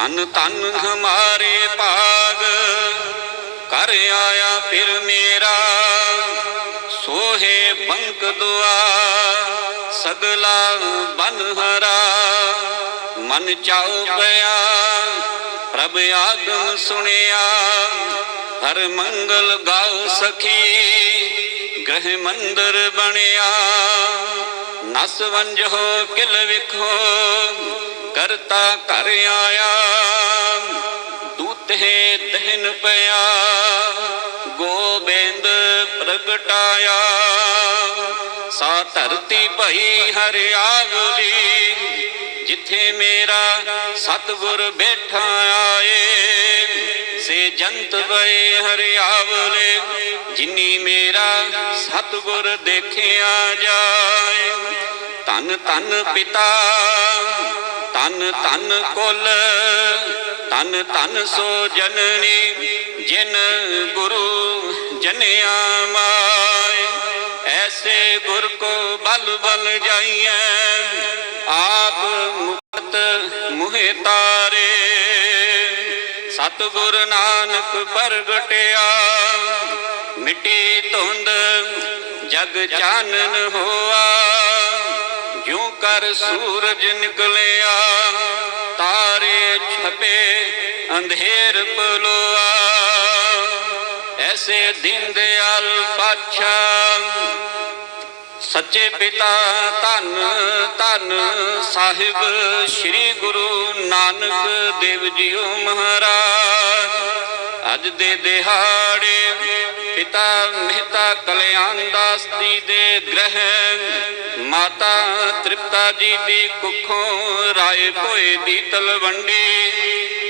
ਤਨ ਤਨ ਹਮਾਰੇ ਭਾਗ ਕਰ ਆਇਆ ਫਿਰ ਮੇਰਾ, ਸੋਹੇ ਬੰਕ ਦੁਆ, ਸਗਲਾ ਬਨ ਹਰਾ। ਮਨ ਚਾਉ ਪਿਆ, ਪ੍ਰਭ ਆਗਮ ਸੁਣਿਆ, ਹਰ ਮੰਗਲ ਗਾਉ ਸਖੀ, ਗ੍ਰਹਿ ਮੰਦਰ ਬਣਿਆ। ਨਸ ਵੰਜੋ ਕਿਲ ਵਿਖੋ ਕਰਤਾ ਕਰ ਆਇਆ, ਦੂਤੇ ਦਹਿਨ ਪਿਆ, ਗੋਬਿੰਦ ਪ੍ਰਗਟਾਇਆ। ਸਾ ਧਰਤੀ ਭਈ ਹਰਿਆਵਲੀ ਜਿੱਥੇ ਮੇਰਾ ਸਤਿਗੁਰ ਬੈਠਾ ਆਏ, ਸੇ ਜੰਤ ਬਏ ਹਰਿਆਵਲੇ ਜਿਨੀ ਮੇਰਾ ਸਤਿਗੁਰ ਦੇਖਿਆ ਜਾਏ। ਧੰਨ ਧਨ ਪਿਤਾ ਤਨ ਤਨ ਕੁਲ ਤਨ ਤਨ ਸੋ ਜਨਨੀ ਜਿਨ ਗੁਰੂ ਜਨਿਆ ਮਾਏ। ਐਸੇ ਗੁਰ ਕੋ ਬਲ ਬਲ ਜਾਈਐ, ਆਪ ਮੁਕਤ ਮੁਹਿ ਤਾਰੇ। ਸਤਿਗੁਰ ਨਾਨਕ ਪ੍ਰਗਟਿਆ, ਮਿੱਟੀ ਧੁੰਦ ਜਗ ਚਾਨਨ ਹੋਆ। ਕਿਉਂ ਕਰ ਸੂਰਜ ਨਿਕਲਿਆ, ਤਾਰੇ ਛਪੇ, ਅੰਧੇਰ ਪਲੋਆ। ਐਸੇ ਦਿਨ ਦਿਆਲ ਪਾਛਾ, ਸੱਚੇ ਪਿਤਾ ਧੰਨ ਧੰਨ ਸਾਹਿਬ, ਸ੍ਰੀ ਗੁਰੂ ਨਾਨਕ ਦੇਵ ਜੀਓ ਮਹਾਰਾਜ। ਅੱਜ ਦੇ ਦਿਹਾੜੇ ਪਿਤਾ ਮਹਿਤਾ ਕਲਿਆਣ ਦਾਸ ਜੀ ਦੇ ਗ੍ਰਹਿ ਮਾਤਾ ਤ੍ਰਿਪਤਾ ਜੀ ਦੀ ਕੁੱਖੋਂ ਰਾਏ ਭੋਏ ਦੀ ਤਲਵੰਡੀ।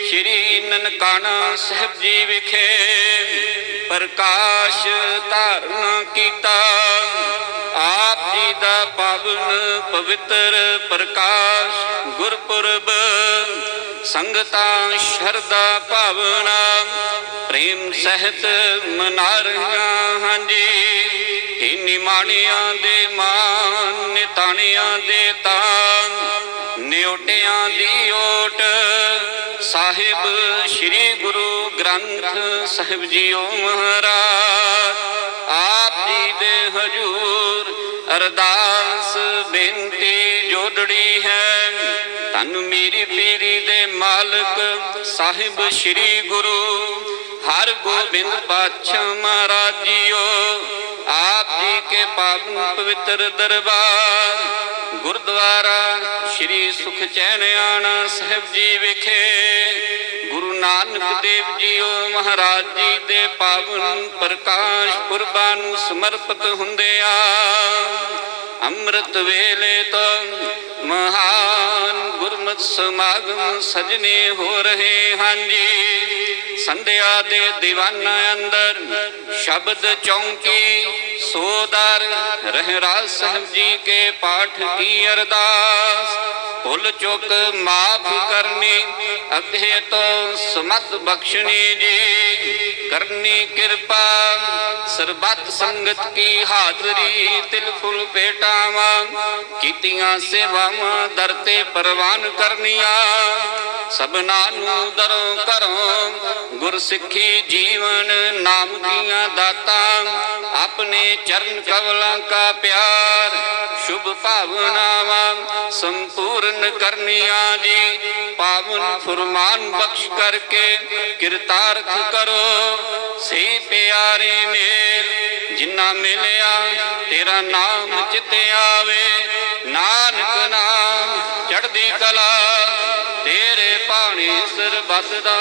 ਸ਼੍ਰੀ ਨਨਕਾਣਾ ਸਾਹਿਬ ਜੀ ਵਿਖੇ ਪ੍ਰਕਾਸ਼ ਧਾਰਨ ਕੀਤਾ। ਆਪ ਜੀ ਦਾ ਪਾਵਨ ਪਵਿੱਤਰ ਪ੍ਰਕਾਸ਼ ਗੁਰਪੁਰਬ, ਸੰਗਤਾਂ ਸ਼ਰਧਾ ਭਾਵਨਾ, ਪ੍ਰੇਮ ਸਹਿਤ ਮਨਾ ਰਹੀਆਂ ਹਾਂ ਜੀ। ਹੀ ਦੇ ਮਾਂ ਨਿਤਾਣਿਆਂ ਦੇ ਤਾਨ ਨਿਉਟਿਆਂ ਦੀ ਓਟ। ਸਾਹਿਬ ਸ੍ਰੀ ਗੁਰੂ ਗ੍ਰੰਥ ਸਾਹਿਬ ਜੀਓ ਮਹਾਰਾਜ, ਆਪ ਜੀ ਦੇ ਹਜੂਰ ਅਰਦਾਸ ਬੇਨਤੀ ਜੋਦੜੀ ਹੈ। ਤਨ ਮੇਰੀ ਪੀਰੀ ਦੇ ਮਾਲਕ ਸਾਹਿਬ ਸ੍ਰੀ ਗੁਰੂ ਹਰ ਗੋਬਿੰਦ ਪਾਤਸ਼ਾਹ ਮਹਾਰਾਜ ਜੀਓ। ਕੇ ਪਾਵਨ ਪਵਿੱਤਰ ਦਰਬਾਰ। ਗੁਰਦੁਆਰਾ ਸ੍ਰੀ ਸੁਖਚੈਨਿਆਣਾ ਸਾਹਿਬ ਜੀ ਵਿਖੇ, ਗੁਰੂ ਨਾਨਕ ਦੇਵ ਜੀਓ ਮਹਾਰਾਜ ਜੀ ਦੇ ਪਾਵਨ ਪ੍ਰਕਾਸ਼ ਪੁਰਬਾਂ ਨੂੰ ਸਮਰਪਿਤ ਹੁੰਦਿਆਂ ਅੰਮ੍ਰਿਤ ਵੇਲੇ ਤੋਂ ਮਹਾਨ ਗੁਰਮਤਿ ਸਮਾਗਮ ਸਜਨੇ ਹੋ ਰਹੇ ਹਨ ਜੀ। ਸੰਧਿਆ ਦੇ ਦੀਵਾਨਾਂ ਅੰਦਰ ਸ਼ਬਦ ਚੌਂਕੀ ਸੋਦਰ ਰਹਿਰਾਜ ਸਾਹਿਬ ਜੀ ਕੇ ਪਾਠ ਕੀ ਅਰਦਾਸ? ਭੁੱਲ ਚੁੱਕ ਮਾਫ ਕਰਨੀ ਅਗੇ ਤੋਂ ਸਮਤ ਬਖਸ਼ਣੀ ਜੀ। ਕਰਨੀ ਕਿਰਪਾ, ਸਰਬੱਤ ਸੰਗਤ ਕੀ ਹਾਜ਼ਰੀ, ਤਿਲ ਫੁਲ ਭੇਟਾਵਾਂ, ਕੀਤੀਆਂ ਸੇਵਾਵਾਂ ਦਰ ਤੇ ਪ੍ਰਵਾਨ ਕਰਨੀਆਂ। ਸਭਨਾ ਨੂੰ ਦਰੋਂ ਕਰੋ ਗੁਰ ਸਿੱਖੀ ਜੀਵਨ ਨਾਮ ਦੀਆਂ ਦਾਤਾਂ ਆਪਣੇ ਚਰਨ ਕਵਲਾਂ ਕਾ ਪਿਆਰ, ਸ਼ੁਭ ਭਾਵਨਾਵਾਂ ਸੰਪੂਰਨ ਕਰਨੀਆਂ ਜੀ। ਪਾਵਨ ਫਰਮਾਨ ਬਖਸ਼ ਕਰਕੇ ਕਿਰਤਾਰਥ ਕਰੋ। ਸੇ ਪਿਆਰੇ ਮੇਲ ਜਿਨ੍ਹਾਂ ਮਿਲਿਆ ਤੇਰਾ ਨਾਮ ਚਿਤੇ ਆਵੇ। ਨਾਨਕ ਨਾਮ ਚੜ੍ਹਦੀ ਕਲਾ, ਤੇਰੇ ਪਾਣੀ ਸਰਬੱਤ ਦਾ